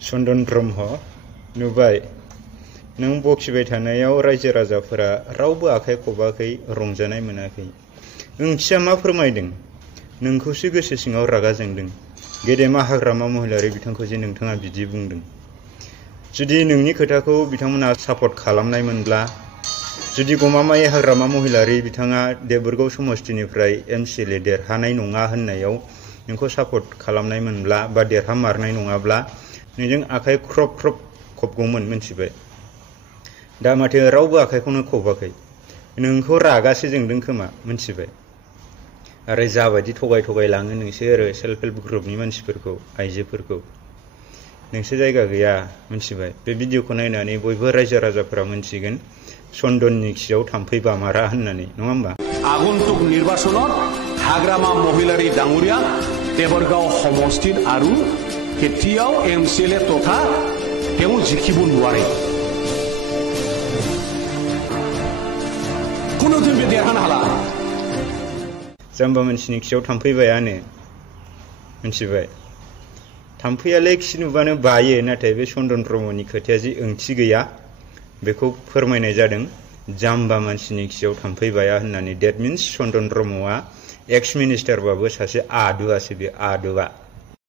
चन्दन ब्रह्म नुबाय नों बखिबाय थानायाव रायजो राजाफोरा रावबो आखाइ खबाखै रंजानाय मोनाखै। ओंथिया मा फोरमायदों? नोंखौसो गोसो सिङाव रागा जोंदों। गेदेमा हाग्रामा महिलारि बिथांखौ जे नोंथाङा बिदि बुंदों। जुदि नोंनि खोथाखौ बिथांमोना सापर्ट खालामनायमोनब्ला, जुदि गमामायै हाग्रामा महिलारि बिथाङा देबोरगाव समष्टिनिफ्राय MCLA देरहानाय नङा होननायाव नोंखौ सापर्ट खालामनायमोनब्ला बा देरहामारनाय नङाब्ला नोंजों आखाइ ख्रब ख्रब खबगौमोन, मिथिबाय? दा माथो रावबो आखाइखौनो खबाखै। नोंखौ रागासो जोंदों खोमा, मिथिबाय? आरो जाबायदि थगाय थगाय लाङो नोंसोर सेल्फ हेल्प ग्रुपनि मानसिफोरखौ, आइजोफोरखौ, नोंसोर जायगा गैया, मिथिबाय? बे भिडिअखौ नायनानै बयबो रायजो राजाफोरा मिथिगोन चन्दननि खियाव थाम्फै बामारा होननानै, नङा होमबा? आगन्तुक निर्बाचনত हाग्रामा महिलारि डाङरिया देबरगाव समष्टिर आरु खेथियाव MCLA तथा तेव जिखिबो नुवारे कुनुदिन बे देरहानो हाला। जाम्बा मानसिनि खियाव थाम्फै बायानो, मिथिबाय? थाम्फैयालाय खि नुबानो बायो, नाथाय बे चन्दन ब्रह्मनि खोथाया जि ओंथि गैया बेखौ फोरमायनाय जादों। जाम्बा मानसिनि खियाव थाम्फै बाया होननानै। डेट मिन्स चन्दन ब्रह्मआ एक्स मिनिस्टारबाबो सासे आदुआसो, बे आदुआ।